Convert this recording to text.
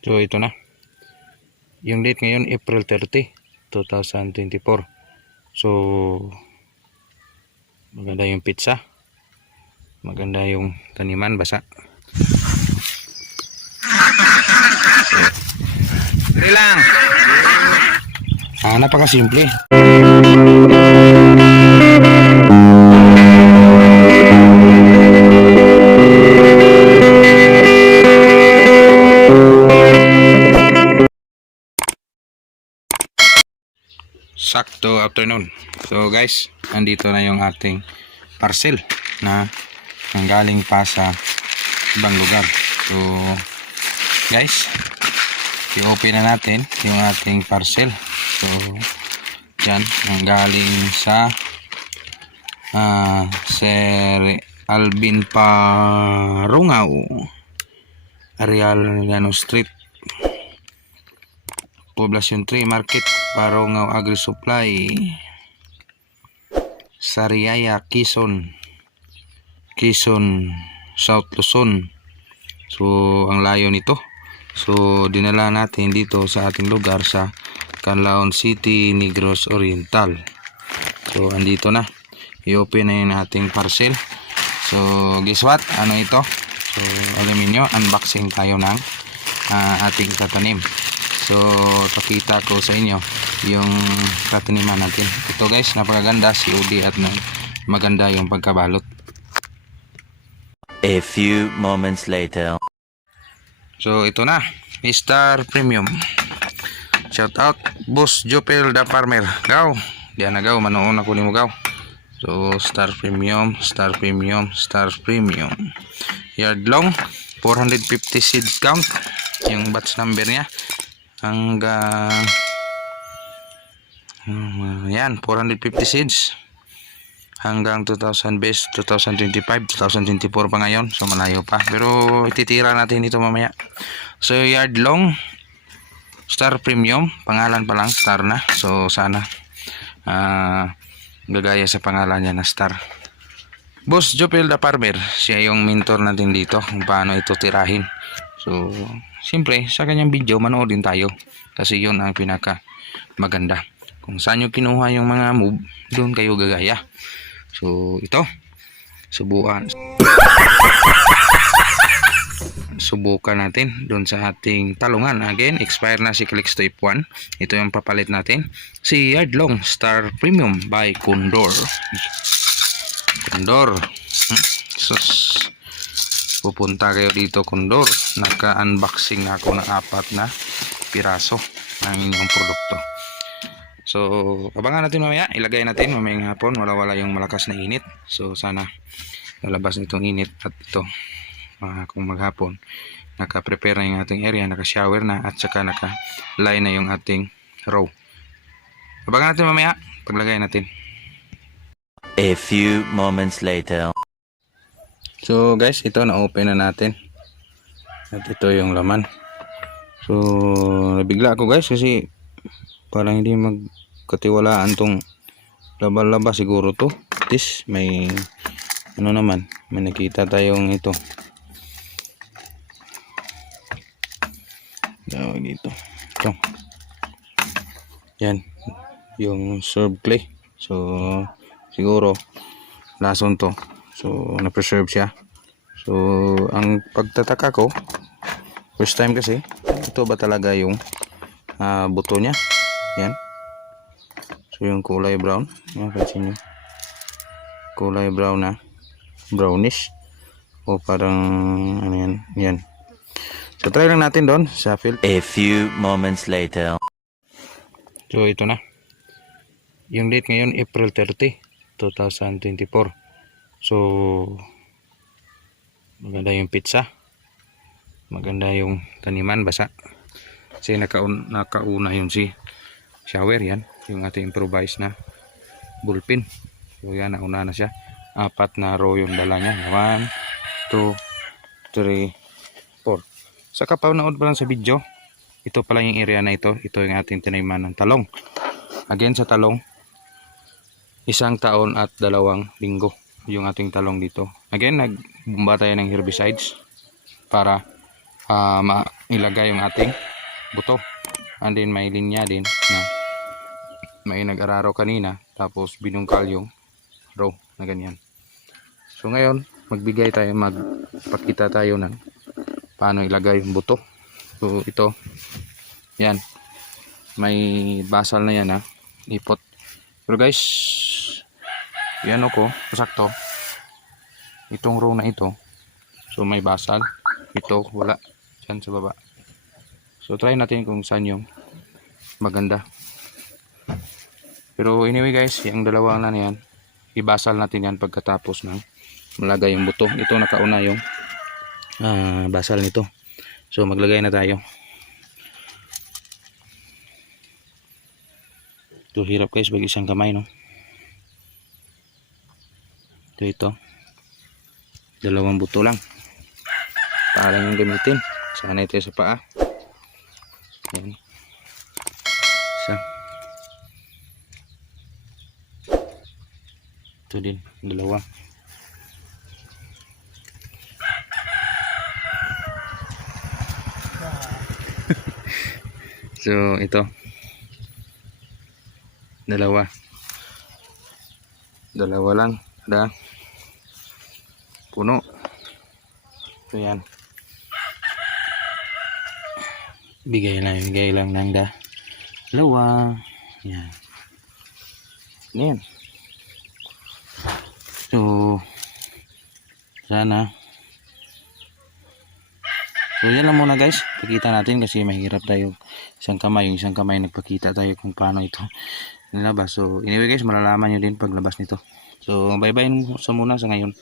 So ito na. Yung date ngayon April 30, 2024. So maganda yung pizza. Maganda yung taniman basa. Dali lang. Napakasimple. Sakto afternoon. So guys, andito na yung ating parcel na nanggaling pa sa ibang lugar. So guys, i-open na natin yung ating parcel. So yan, nanggaling sa Sir Alvin Parungaw, Arial Street, Poblacion 3 Market, Parungaw Agri Supply, Sariaya, Quezon, South Luzon. So ang layo nito. So dinala natin dito sa ating lugar sa Canlaon City, Negros Oriental. So andito na. I-open na yung ating parcel. So guess what? Ano ito? So alam niyo, unboxing tayo ng ating tatanim. So pakita ko sa inyo yung tataniman natin. Ito guys, napakaganda, COD at maganda yung pagkabalot. A few moments later. So ito na, Star Premium. Shout out Boss Jopel the Farmer. Gaw, diyan na gaw, manoon ako ni mo gaw. So Star Premium, Star Premium, Star Premium. Yard long, 450 seeds count. Yung batch number niya hanggang yan, 450 seeds hanggang 2000 base 2025, 2024 pa ngayon. So malayo pa, pero ititira natin dito mamaya. So yard long, Star Premium, pangalan pa lang Star na. So sana gagaya sa pangalan niya na Star. Boss Jopel the Farmer, siya yung mentor natin dito kung paano ito tirahin. So siyempre sa kanyang video manood din tayo kasi yun ang pinaka maganda. Kung saan nyo kinuha yung mga move, doon kayo gagaya. So ito, subukan natin doon sa ating talungan. Again, expire na si Clicks Type 1. Ito yung papalit natin, si Yardlong Star Premium by Condor. Sus, pupunta kayo dito Condor. Naka-unboxing na ako ng 4 na piraso ng inyong produkto. So abangan natin mamaya, ilagay natin mamayang hapon, wala yung malakas na init. So sana lalabas nitong init at ito kung maghapon naka-prepare na yung ating area, naka-shower na at saka naka-line na yung ating row. Abangan natin mamaya paglagay natin. A few moments later. So guys, ito na-open na natin at ito yung laman. So nabigla ako guys kasi parang hindi magkatiwalaan tong laba-laba siguro to. This may ano naman, may nakita tayong ito. Tawag dito. Ito. Yan, yung serve clay. So siguro lason to. So na-preserve siya. So ang pagtataka ko, first time kasi, ito ba talaga yung buto niya? Yan. So yung kulay brown, pansin nyo, kulay brown na brownish o parang ano yan, yan. So try lang natin doon sa field. A few moments later. So ito na, yung date ngayon April 30, 2024. So maganda yung pizza, maganda yung taniman basa kasi nakauna yung si shower. Yan yung ating improvised na bullpen. So yan, nauna na siya. 4 na row yung dala niya. 1, 2, 3, 4. Sa kapanood pa lang sa video, ito pala yung area na ito. Ito yung ating taniman ng talong. Again sa talong, 1 taon at 2 linggo yung ating talong dito. Again, nagbumba tayo ng herbicides para ilagay yung ating buto. And then may linya din na may nag-araro kanina, tapos binungkal yung row na ganyan. So ngayon magpakita tayo ng paano ilagay yung buto. So ito, yan, may basal na yan, ipot. Pero guys, yan ko, sakto itong row na ito. So may basal, ito wala, dyan sa baba. So try natin kung saan yung maganda. Pero anyway guys, yung dalawang na yan, ibasal natin yan pagkatapos ng malagay yung buto. Ito nakauna yung basal nito. So maglagay na tayo. Ito hirap guys, bag isang kamay, no? Ito. Dalawang buto lang. Para lang yung gamitin. Sana ito sa paa. Yan. Isa. Ito din, dalawa. So ito, dalawa lang, ada puno. So yan, bigay lang ng dalawa. Yan. Yan. So sana. So yan lang muna guys, pakita natin kasi mahirap tayo yung isang kamay nagpakita tayo kung paano ito nilabas. So anyway guys, malalaman nyo din paglabas nito. So bye bye sa muna sa ngayon.